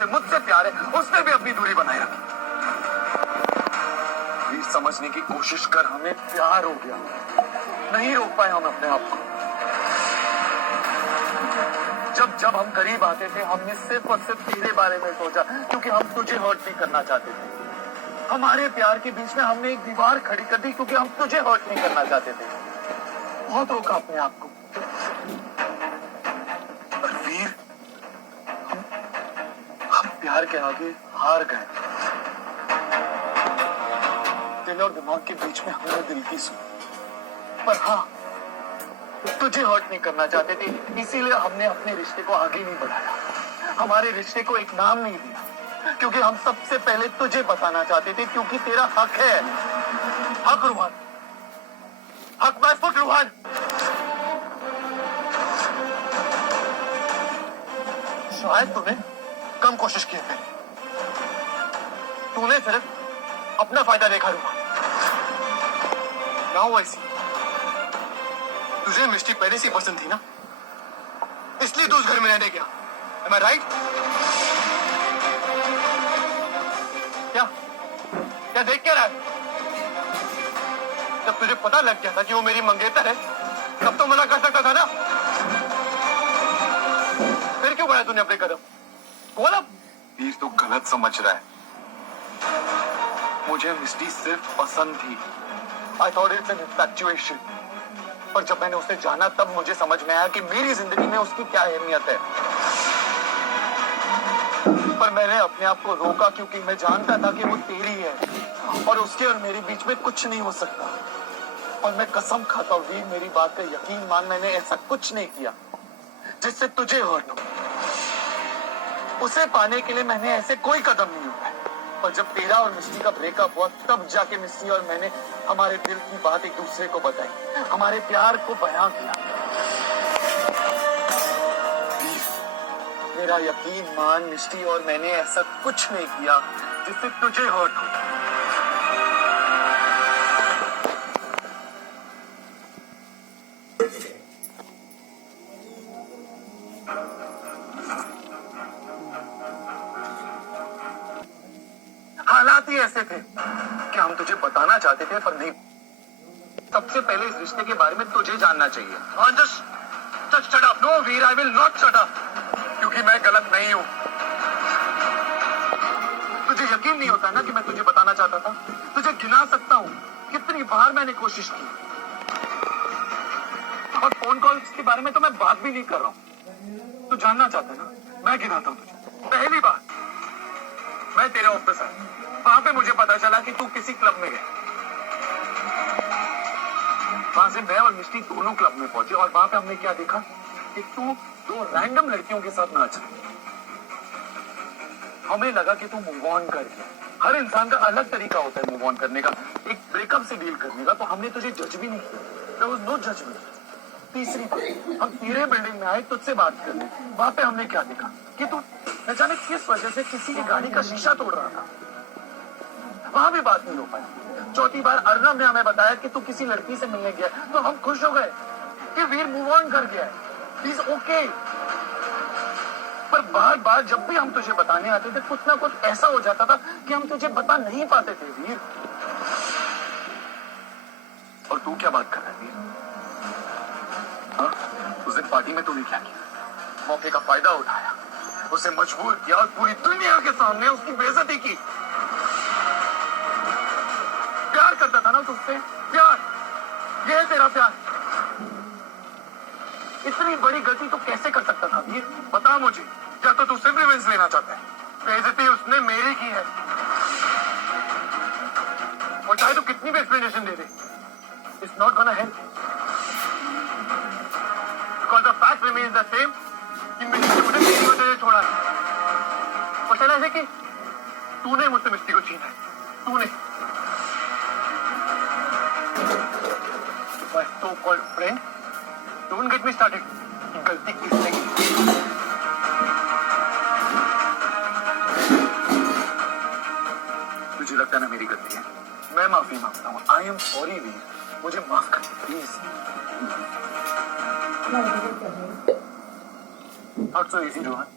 जिससे मुझसे प्यार है उसने भी अपनी दूरी बनाए रखी। वीर समझने की कोशिश कर, हमें प्यार हो गया, नहीं रोक पाए हम अपने आप को। जब जब हम करीब आते थे हमने सिर्फ और सिर्फ तेरे बारे में सोचा, क्योंकि हम तुझे हर्ट नहीं करना चाहते थे। हमारे प्यार के बीच में हमने एक दीवार खड़ी कर दी क्योंकि हम तुझे हर्ट नहीं करना चाहते थे। बहुत रोका अपने आप को। पर वीर, हम प्यार के आगे हार गए। दिल और दिमाग के बीच में हमने दिल की सुनी। पर हाँ, तुझे हर्ट नहीं करना चाहते थे, इसीलिए हमने अपने रिश्ते को आगे नहीं बढ़ाया, हमारे रिश्ते को एक नाम नहीं दिया, क्योंकि हम सबसे पहले तुझे बताना चाहते थे, क्योंकि तेरा हक है। हक रूहान, हक माय फुट रूहान। शायद तूने कम कोशिश की है, तूने सिर्फ अपना फायदा देखा रूहान। नाउ आई सी, तुझे मिष्टी पहले से पसंद थी ना, इसलिए तू उस घर में रहने गया। Am I right? क्या क्या देख क्या रहा है? जब तुझे पता लग गया था कि वो मेरी मंगेतर है, तब तो मना कर सकता था ना। फिर क्यों बढ़ाया तूने अपने कदम? बोल अब। वीर, तू गलत समझ रहा है। मुझे मिष्टी सिर्फ पसंद थी। I thought it's an infatuation. पर जब मैंने उसे जाना तब मुझे समझ में आया कि मेरी जिंदगी में उसकी क्या अहमियत है। पर मैंने अपने आप को रोका क्योंकि मैं जानता था कि वो तेरी है और उसके और मेरे बीच में कुछ नहीं हो सकता। और मैं कसम खाता हूँ वीर, मेरी बात का यकीन मान, मैंने ऐसा कुछ नहीं किया जिससे तुझे हर्ट हो। उसे पाने के लिए मैंने ऐसे कोई कदम नहीं उठाए। पर जब तेरा और मिष्टी का ब्रेकअप हुआ तब जाके मिष्टी और मैंने हमारे दिल की बात एक दूसरे को बताई, हमारे प्यार को बयां किया। मेरा यकीन मान, मिष्टी और मैंने ऐसा कुछ नहीं किया जिससे तुझे हर्ट हो। हालात ही ऐसे थे कि हम तुझे बताना चाहते थे पर नहीं। सबसे पहले इस रिश्ते के बारे में तुझे जानना चाहिए। Just shut up. No, Veer, I will not shut up. क्योंकि मैं गलत नहीं हूँ। तुझे यकीन नहीं होता ना कि मैं तुझे बताना चाहता था? तुझे गिना सकता हूँ कितनी बार मैंने कोशिश की। और फोन कॉल्स के बारे में तो मैं बात भी नहीं कर रहा हूँ। तू जानना चाहता है ना, मैं गिनाता हूँ तुझे। पहली बार मैं तेरे ऑफिस आया, वहां पे मुझे पता चला कि तू किसी क्लब में गया। वहां से मैं और मिष्टी दोनों क्लब में पहुंचे और वहां पे हमने क्या देखा कि तू दो रैंडम लड़कियों के साथ नाच रही। हमें लगा कि तू मूव ऑन कर गया। हर इंसान का अलग तरीका होता है मूव ऑन करने का, एक ब्रेकअप से डील करने का। तो हमने तुझे जज भी नहीं किया, there was no judgment। तीसरी बात, हम तेरे बिल्डिंग में आए तुझसे बात करने। वहां पे हमने क्या देखा कि तू न जाने किस वजह से किसी की गाड़ी का शीशा तोड़ रहा था। वहां भी बात नहीं हो पाई। चौथी बार अर्नब ने हमें बताया कि तू किसी लड़की से मिलने गया, तो हम खुश हो गए कि वीर मूव ऑन कर गया है, ही इज ओके। पर बार बार जब भी हम तुझे बताने आते थे कुछ ना कुछ ऐसा हो जाता था कि हम तुझे बता नहीं पाते थे वीर। और तू क्या बात कर रहा है वीर? उस दिन पार्टी में तूने क्या किया? मौके का फायदा उठाया, उसे मजबूर किया और पूरी दुनिया के सामने उसकी बेइज्जती की। प्यार करता था ना तुझसे, प्यार, ये है तेरा प्यार। इतनी बड़ी गलती तो कैसे कर सकता था वीर? बता मुझे। या तो तू सिर्फ रिवेंज लेना चाहता है? बेइज्जती उसने मेरी की है, और चाहे तो कितनी भी explanation they they, it's not gonna help. Because the fact remains the same कि मिष्टी ने मुझे तेरी वजह से छोड़ा है। और चला है कि तूने मुझसे मिष्टी को छीना है, तूने। My so-called friend, don't get me started. गलती किसने की? तुझे लगता है ना मेरी गलती है? मैं माफी मांगता हूँ। I am sorry वीर, मुझे माफ कर please. Not so easy, Rohan.